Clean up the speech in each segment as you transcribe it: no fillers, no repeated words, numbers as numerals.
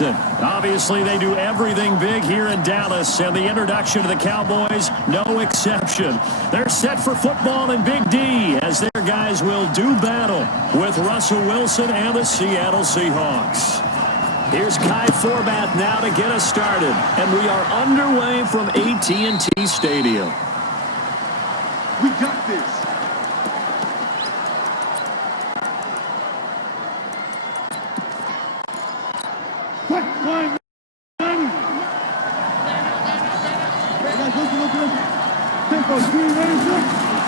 Obviously, they do everything big here in Dallas, and the introduction to the Cowboys, no exception. They're set for football in Big D as their guys will do battle with Russell Wilson and the Seattle Seahawks. Here's Kai Forbath now to get us started, and we are underway from AT&T Stadium. We got this.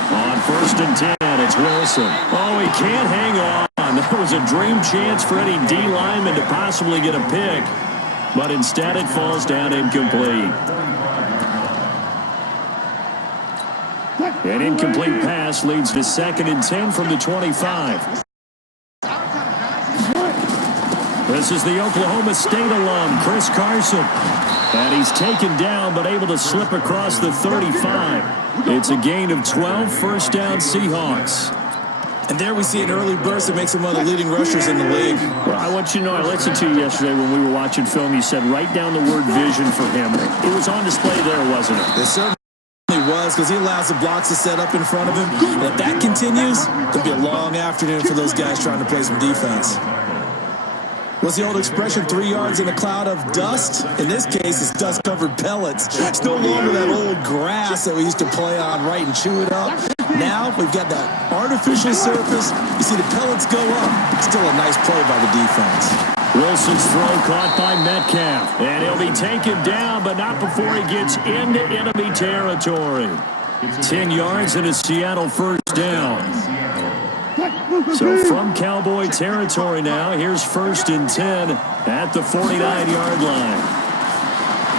On 1st and 10, it's Wilson. Oh, he can't hang on. That was a dream chance for any D lineman to possibly get a pick, but instead it falls down incomplete. An incomplete pass leads to 2nd and 10 from the 25. This is the Oklahoma State alum, Chris Carson. And he's taken down, but able to slip across the 35. It's a gain of 12, first down Seahawks. And there we see an early burst that makes him one of the leading rushers in the league. Well, I want you to know, I listened to you yesterday when we were watching film. You said write down the word vision for him. It was on display there, wasn't it? It certainly was, because he allows the blocks to set up in front of him. And if that continues, it'll be a long afternoon for those guys trying to play some defense. What's the old expression, 3 yards in a cloud of dust? In this case, it's dust-covered pellets. It's no longer that old grass that we used to play on, right, and chew it up. Now we've got that artificial surface. You see the pellets go up. Still a nice play by the defense. Wilson's throw caught by Metcalf. And he'll be taken down, but not before he gets into enemy territory. 10 yards and a Seattle first down. So from Cowboy territory now, here's 1st and 10 at the 49-yard line.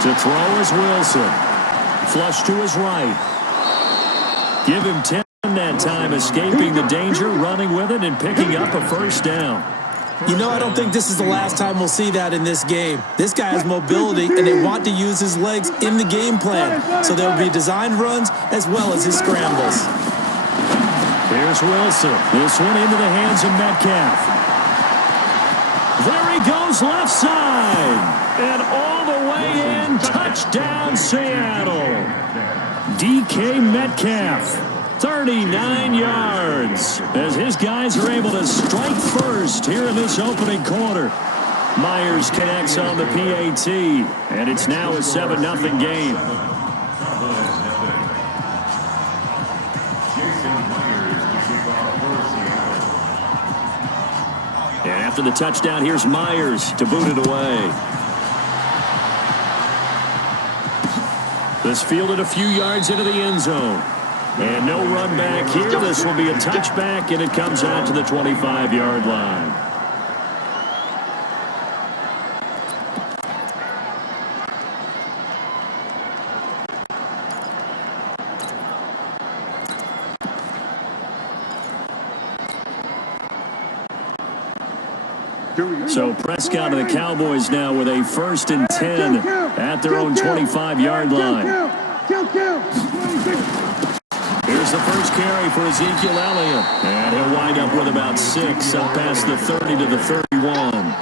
To throw is Wilson. Flush to his right. Give him 10 that time, escaping the danger, running with it, and picking up a first down. You know, I don't think this is the last time we'll see that in this game. This guy has mobility, and they want to use his legs in the game plan. So there will be designed runs as well as his scrambles. Here's Wilson. This one into the hands of Metcalf. There he goes left side. And all the way in. Touchdown, Seattle. DK Metcalf. 39 yards. As his guys are able to strike first here in this opening quarter. Myers connects on the PAT. And it's now a 7-0 game. And after the touchdown, here's Myers to boot it away. This fielded a few yards into the end zone. And no run back here. This will be a touchback, and it comes out to the 25-yard line. So Prescott and the Cowboys now with a 1st and 10 at their own 25-yard line. Here's the first carry for Ezekiel Elliott. And he'll wind up with about 6 up past the 30 to the 31.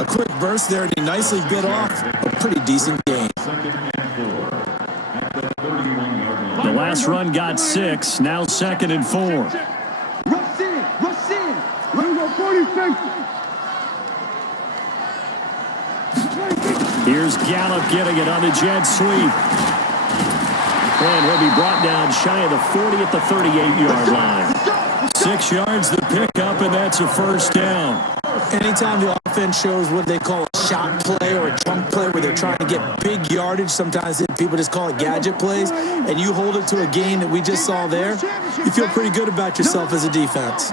A quick burst there, and he nicely bit off a pretty decent game. The last run got 6. Now 2nd and 4. Here's Gallup getting it on the jet sweep. And he'll be brought down shy of the 40 at the 38-yard line. 6 yards the pickup, and that's a first down. Anytime the offense shows what they call a shot play or a chunk play where they're trying to get big yardage, sometimes people just call it gadget plays, and you hold it to a gain that we just saw there, you feel pretty good about yourself as a defense.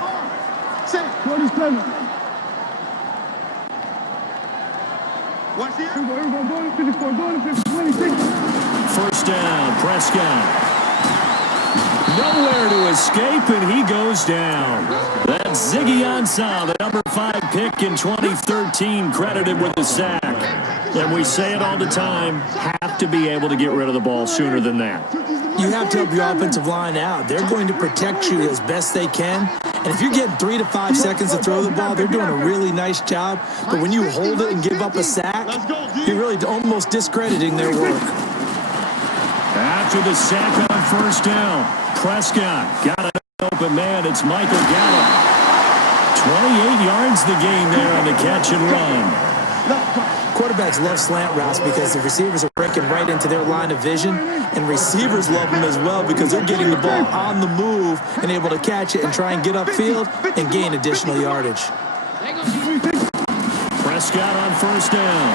First down, Prescott. Nowhere to escape, and he goes down. That's Ziggy Ansah, the number 5 pick in 2013, credited with the sack. And we say it all the time, have to be able to get rid of the ball sooner than that. You have to help your offensive line out. They're going to protect you as best they can. And if you're getting 3 to 5 seconds to throw the ball, they're doing a really nice job. But when you hold it and give up a sack, you're really almost discrediting their work. After the sack on first down, Prescott got an open man. It's Michael Gallup. 28 yards the game there on the catch and run. Quarterbacks love slant routes because the receivers are breaking right into their line of vision, and receivers love them as well because they're getting the ball on the move and able to catch it and try and get upfield and gain additional yardage. Prescott on first down.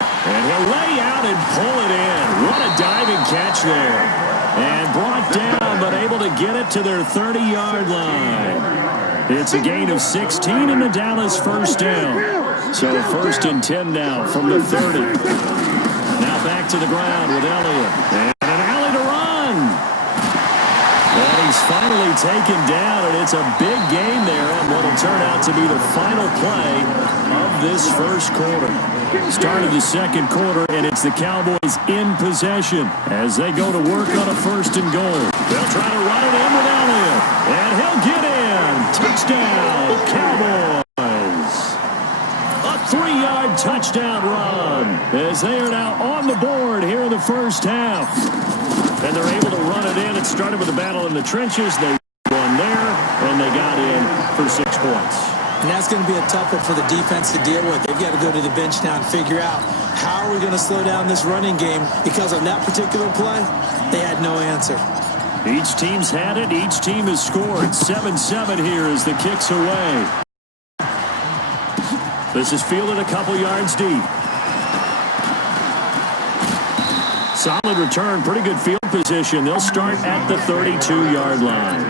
And he'll lay out and pull it in. What a diving catch there. And brought down, but able to get it to their 30-yard line. It's a gain of 16 in the Dallas first down. So first and 10 now from the 30. Now back to the ground with Elliott. And an alley to run. And he's finally taken down, and it's a big gain there on what will turn out to be the final play of this first quarter. Start of the second quarter, and it's the Cowboys in possession as they go to work on a first and goal. They'll try to run it in with Elliott, and he'll get in. Touchdown, Cowboys. A 3-yard touchdown run as they are now on the board here in the first half. And they're able to run it in. It started with a battle in the trenches. They won there, and they got in for 6 points. And that's going to be a tough one for the defense to deal with. They've got to go to the bench now and figure out how are we going to slow down this running game, because on that particular play, they had no answer. Each team's had it. Each team has scored. 7-7 here as the kick's away. This is fielded a couple yards deep. Solid return. Pretty good field position. They'll start at the 32-yard line.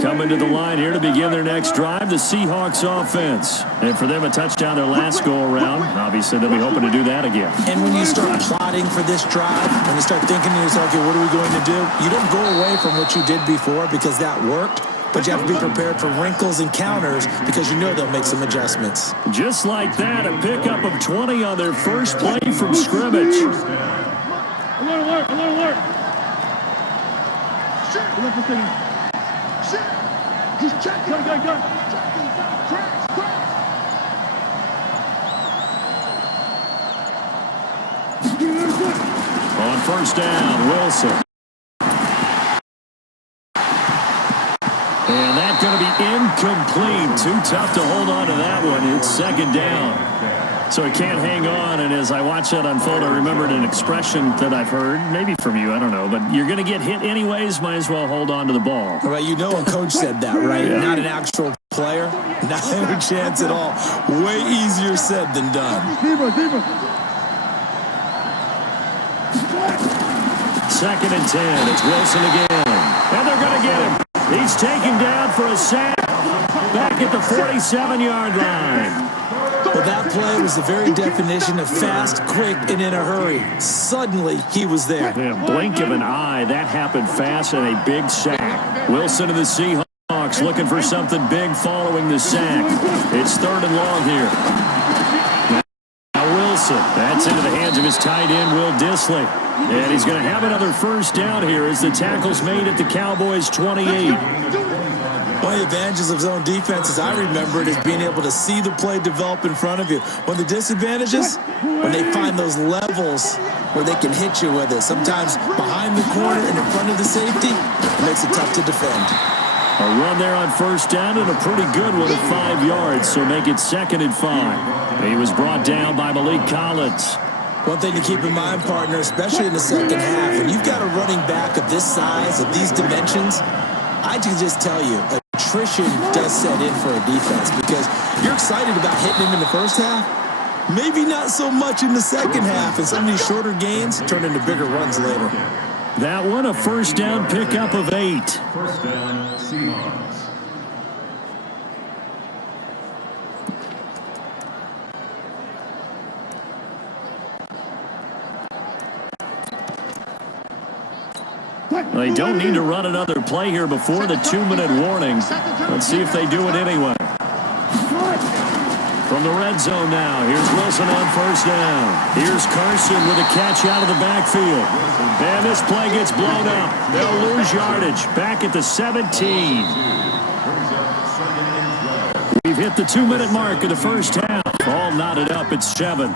Coming to the line here to begin their next drive, the Seahawks offense. And for them, a touchdown their last go-around. Obviously, they'll be hoping to do that again. And when you start plotting for this drive, when you start thinking to yourself, okay, what are we going to do? You don't go away from what you did before because that worked, but you have to be prepared for wrinkles and counters because you know they'll make some adjustments. Just like that, a pickup of 20 on their first play from scrimmage. Alert, alert, alert, alert. Shit. He's checking. Go. On first down, Wilson. And that's going to be incomplete. Too tough to hold on to that one. It's second down. So he can't hang on, and as I watch that unfold, I remembered an expression that I've heard, maybe from you, I don't know, but you're going to get hit anyways, might as well hold on to the ball. Right, you know a coach said that, right? Yeah. Not an actual player. Not a chance at all. Way easier said than done. Second and 10, it's Wilson again. And they're going to get him. He's taken down for a sack back at the 47-yard line. Well, that play was the very definition of fast, quick, and in a hurry. Suddenly, he was there. Yeah, blink of an eye, that happened fast, and a big sack. Wilson of the Seahawks looking for something big following the sack. It's third and long here. Now Wilson, that's into the hands of his tight end, Will Dissly. And he's going to have another first down here as the tackle's made at the Cowboys' 28. One of the advantages of zone defense, as I remember it, is being able to see the play develop in front of you. One of the disadvantages, when they find those levels where they can hit you with it. Sometimes behind the corner and in front of the safety, it makes it tough to defend. A run there on first down and a pretty good one at 5 yards, so make it second and 5. He was brought down by Malik Collins. One thing to keep in mind, partner, especially in the second half, when you've got a running back of this size, of these dimensions, I can just tell you, attrition does set in for a defense because you're excited about hitting him in the first half. Maybe not so much in the second half, and some of these shorter gains turn into bigger runs later. That one, a first down pickup of 8. First down, Seahawks. They don't need to run another play here before the 2-minute warning. Let's see if they do it anyway. From the red zone now, here's Wilson on first down. Here's Carson with a catch out of the backfield. And this play gets blown up. They'll lose yardage back at the 17. We've hit the 2-minute mark of the first half. All knotted up at 7.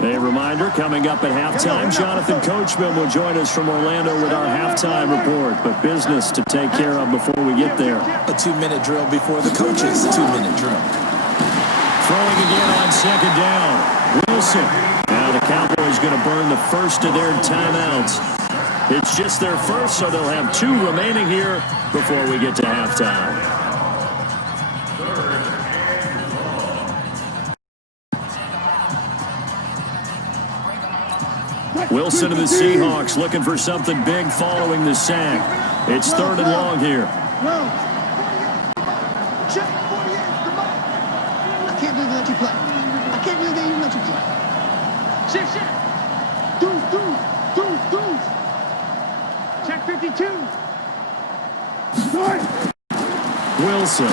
A reminder, coming up at halftime, Jonathan Coachman will join us from Orlando with our halftime report. But business to take care of before we get there. A 2-minute drill before the coach's 2-minute drill. Throwing again on second down. Wilson. Now the Cowboys going to burn the first of their timeouts. It's just their first, so they'll have 2 remaining here before we get to halftime. Wilson of the Seahawks looking for something big following the sack. It's 3rd and long here. I can't believe they let you play. I can't believe they even let you play. Check. Deuce. Check 52. Wilson.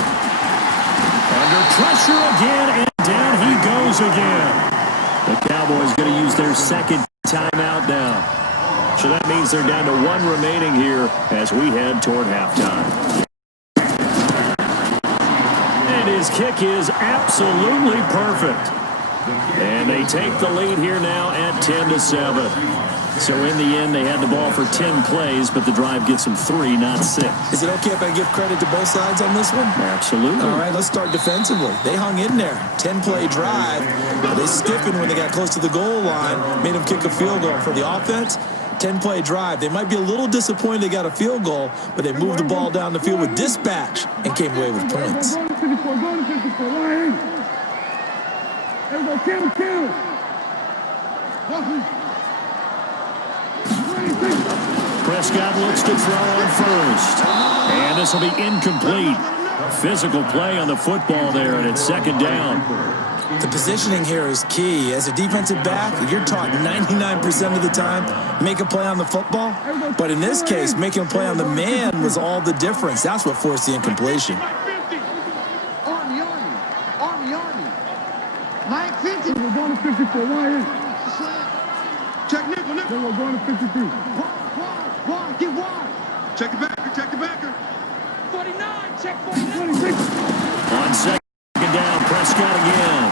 Under pressure again, and down he goes again. The Cowboys going to use their second timeout now. So that means they're down to 1 remaining here as we head toward halftime. And his kick is absolutely perfect. And they take the lead here now at 10-7. So in the end, they had the ball for 10 plays, but the drive gets them 3, not 6. Is it okay if I give credit to both sides on this one? Absolutely. All right, let's start defensively. They hung in there. 10-play drive. But they stiffened when they got close to the goal line, made them kick a field goal. For the offense, 10-play drive. They might be a little disappointed they got a field goal, but they moved the ball down the field with dispatch and came away with points. Prescott looks to throw on first. And this will be incomplete. Physical play on the football there, and it's 2nd down. The positioning here is key. As a defensive back, you're taught 99% of the time, make a play on the football. But in this case, making a play on the man was all the difference. That's what forced the incompletion. Army. Mike 50. We're going to 54. Why? Check nickel. Then we're going to 53. Why? Get wide. Check the backer. 49. Check 49. On second down, Prescott again.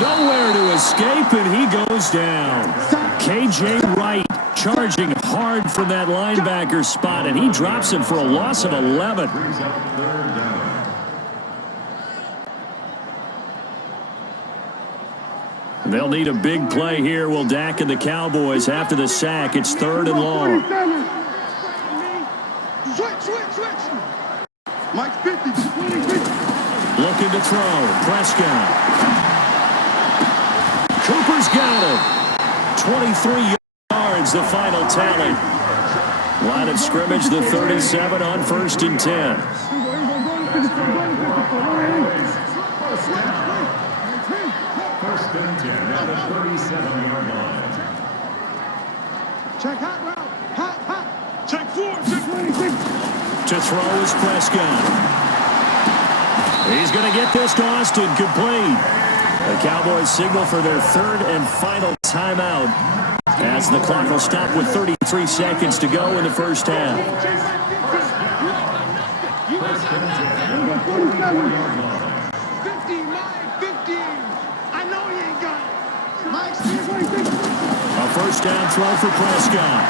Nowhere to escape, and he goes down. K.J. Wright charging hard from that linebacker spot, and he drops him for a loss of 11. They'll need a big play here. Will Dak and the Cowboys after the sack? It's 3rd and long. Switch. Mike 50. Looking to throw. Prescott. Cooper's got it. 23 yards, the final tally. Line of scrimmage, the 37 on 1st and 10. Now the 37-yard line. Check hot route. Hot. Check 4. Check 26. To throw is Prescott. He's going to get this to Austin, complete. The Cowboys signal for their 3rd and final timeout as the clock will stop with 33 seconds to go in the first half. A first down throw for Prescott.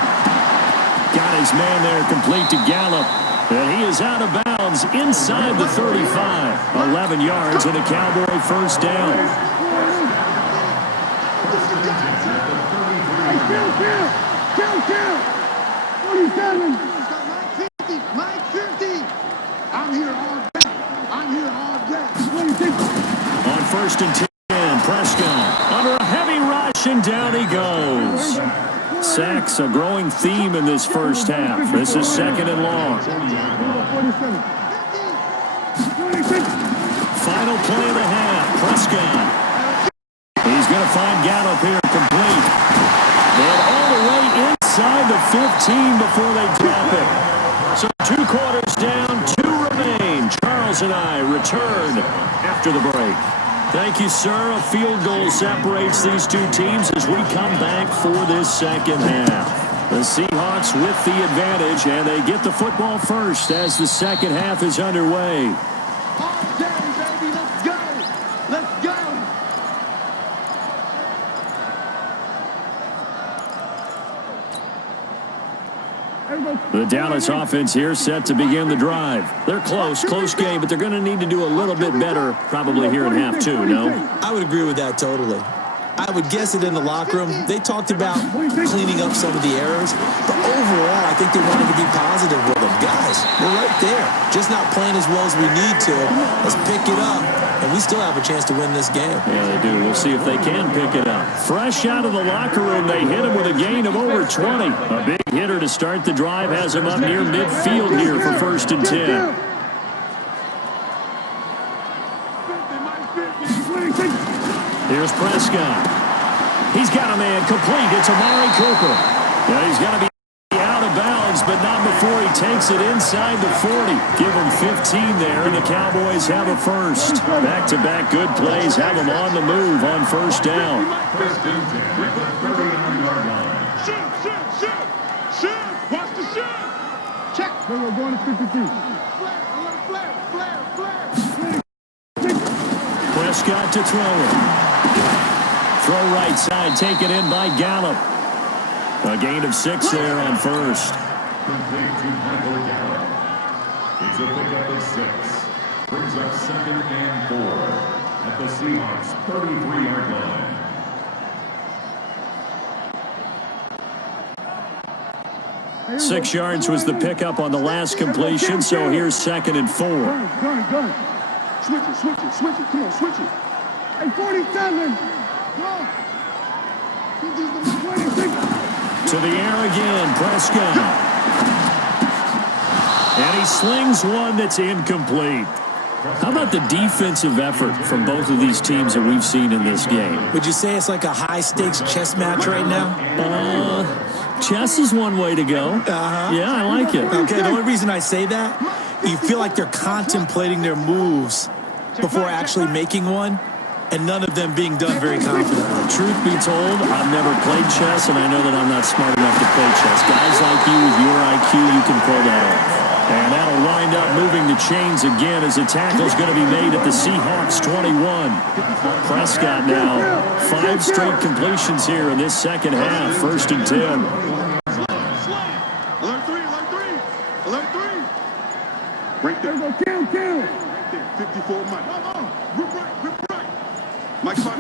Got his man there complete to Gallup. And he is out of bounds inside the 35. 11 yards and a Cowboy first down. Kill. 47. Mike 50. I'm here all day. On 1st and 10, Prescott under a heavy rush, and down he goes. Sacks a growing theme in this first half. This is 2nd and long. Final play of the half. Prescott. He's going to find Gallup here complete. And all the way inside the 15 before they drop it. So 2 quarters down, 2 remain. Charles and I return after the break. Thank you, sir. A field goal separates these 2 teams as we come back for this second half. The Seahawks with the advantage, and they get the football first as the second half is underway. All day, baby. Let's go. Let's go. The Dallas offense here set to begin the drive. They're close game, but they're going to need to do a little bit better probably here in half 2, no? I would agree with that totally. I would guess it in the locker room. They talked about cleaning up some of the errors, but overall, I think they wanted to be positive with them. Guys, we're right there, just not playing as well as we need to. Let's pick it up, and we still have a chance to win this game. Yeah, they do. We'll see if they can pick it up. Fresh out of the locker room, they hit him with a gain of over 20. A big hitter to start the drive has him up near midfield here for 1st and 10. Here's Prescott. He's got a man complete. It's Amari Cooper. Yeah, he's got to be out of bounds, but not before he takes it inside the 40. Give him 15 there, and the Cowboys have a first. Back-to-back good plays have them on the move on 1st down. Shoot! Watch the shoot! Check. We're going to 52. Flare. Prescott to throw it. Throw right side, taken in by Gallup. A gain of 6 there on 1st. Complete to Michael Gallup. It's a pickup of 6. Brings up 2nd and 4 at the Seahawks' 33-yard line. 6 yards was the pickup on the last completion, so here's 2nd and 4. Gun. Switch it. Come on, switch it. Hey, 47. Come on. To the air again, Prescott. And he slings one that's incomplete. How about the defensive effort from both of these teams that we've seen in this game? Would you say it's like a high-stakes chess match right now? Chess is one way to go. Yeah, I like it. Okay, the only reason I say that, you feel like they're contemplating their moves before actually making one, and none of them being done very confidently. Truth be told, I've never played chess, and I know that I'm not smart enough to play chess. Guys like you with your IQ, you can pull that off. And that'll wind up moving the chains again as the tackle's going to be made at the Seahawks 21. Prescott now, 5 straight completions here in this second half, 1st and 10. Alert 3. Right there. Kill. Right there. 54 Mike. Rip right. Mike 5.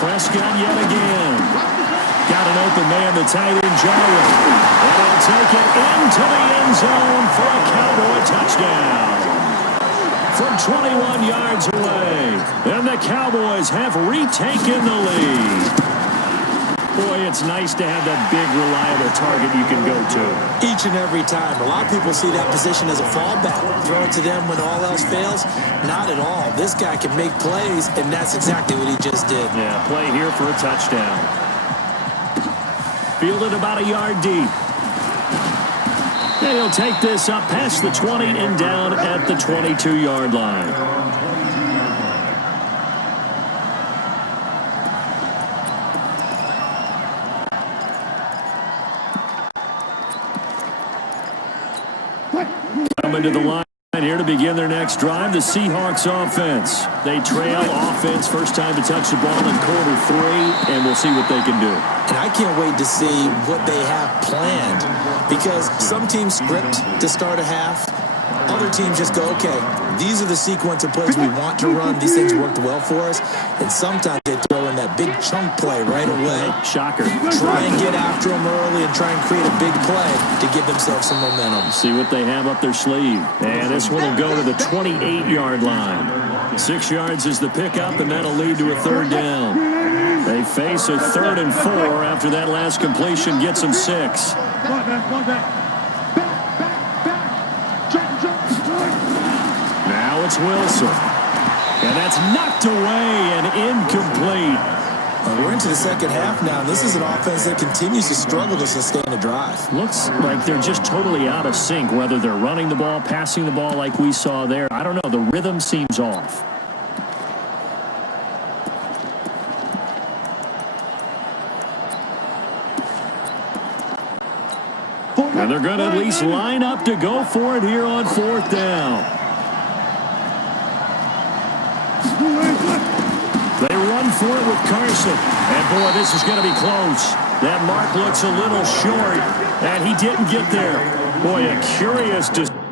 Prescott yet again. Got an open man, the tight end, Jarwin. And he'll take it into the end zone for a Cowboy touchdown. From 21 yards away. And the Cowboys have retaken the lead. Boy, it's nice to have that big, reliable target you can go to. Each and every time. A lot of people see that position as a fallback. Throw it to them when all else fails. Not at all. This guy can make plays, and that's exactly what he just did. Yeah, play here for a touchdown. Fielded about a yard deep. And he'll take this up past the 20 and down at the 22-yard line. Coming to the line here to begin their next drive, the Seahawks offense. They trail offense, first time to touch the ball in quarter 3, and we'll see what they can do. And I can't wait to see what they have planned, because some teams script to start a half. Other teams just go, okay, these are the sequence of plays we want to run. These things worked well for us. And sometimes they throw in that big chunk play right away. Shocker. Try and get after them early and try and create a big play to give themselves some momentum. See what they have up their sleeve. And this one will go to the 28-yard line. 6 yards is the pickup, and that'll lead to a 3rd down. They face a 3rd and 4 after that last completion gets them 6. Now it's Wilson. And that's knocked away and incomplete. We're into the second half now. This is an offense that continues to struggle to sustain a drive. Looks like they're just totally out of sync, whether they're running the ball, passing the ball like we saw there. I don't know. The rhythm seems off. And they're going to at least line up to go for it here on fourth down. They run for it with Carson. And, boy, this is going to be close. That mark looks a little short, and he didn't get there. Boy, a curious decision.